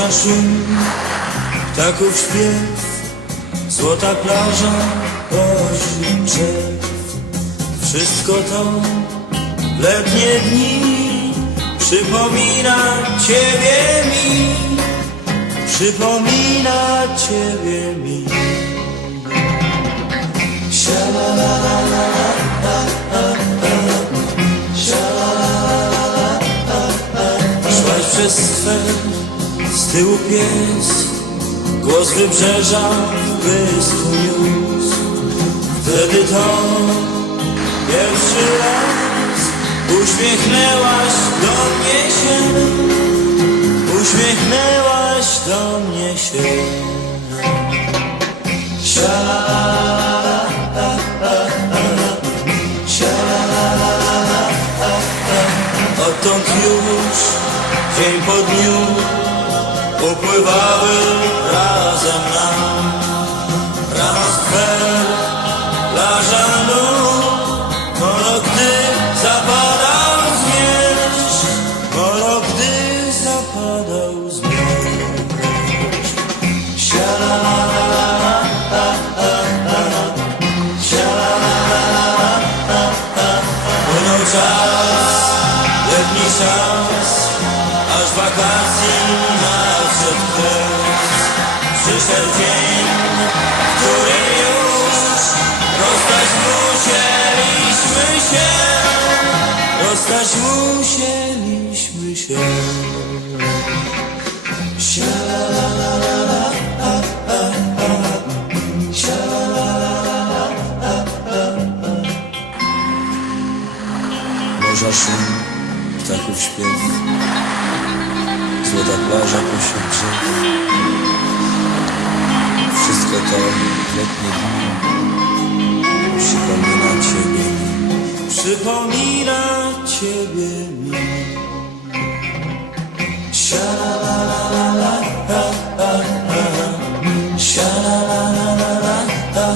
Morza szum, ptaków śpiew Złota plaża, ośli drzew Wszystko to letnie dni Przypomina Ciebie mi Przypomina Ciebie mi. Szłaś przez sfer, z tyłu pies Głos wybrzeża w niósł Wtedy to pierwszy raz Uśmiechnęłaś do mnie się. Uśmiechnęłaś do mnie się. Odtąd już dzień po dniu upływały razem nam Rama skwer, plaża Molo gdy zapadał zmierzch Molo gdy zapadał czas, letni czas Aż wakacji Przyszedł dzień, który już Rozstać musieliśmy się. Rozstać musieliśmy się. Morza szum, ptaków śpiew. Złota plaża pośród drzew to letnie dni. Przypomina Ciebie mi. Przypomina Ciebie mi. Siara la la la la ha, ha, ha. Siara la la la la ha,